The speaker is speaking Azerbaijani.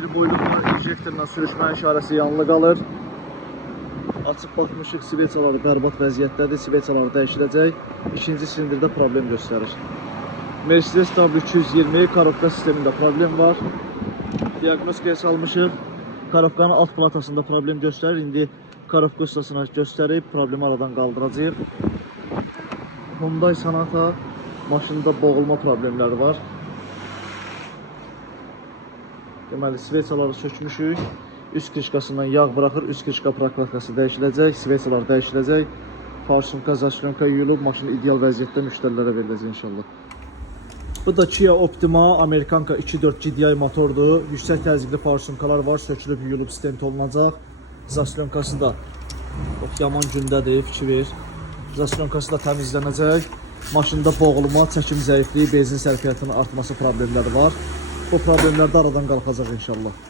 bir boyluqla injektorla sürüşmə işarəsi yanılı qalır. Açıb baxmışıq, sveçaları bərbad vəziyyətdədir, sveçaları dəyişiləcək. İkinci silindirdə problem göstərir. Mercedes W220 korobka sistemində problem var. Diaqnostikaya salmışıq. Korobkanın alt platasında problem göstərir. İndi korobka ustasına göstərib problemi aradan qaldıracaq. Hyundai Sonata maşında boğulma problemləri var. Deməli, sveçaları sökmüşük. Üst krişkasından yağ buraxır, üst krişka prokladkası dəyişiləcək, sveçalar dəyişiləcək. Farsunka, zaslonka yuyulub, maşın ideal vəziyyətdə müştərilərə veriləcək inşallah. Bu da Kia Optima Amerikanka 2.4 GDI motordur. Yüksək təzyiqli farsunkalar var, sökülüb, yuyulub, stent olunacaq. Zaslonkası da yaman gündədir, fikir ver. Zaslonkası da təmizlənəcək. Maşında boğulma, çəkim zəifliyi, benzin sərfiyyatının artması problemləri var. Bu problemlər də aradan qalxacaq inşallah.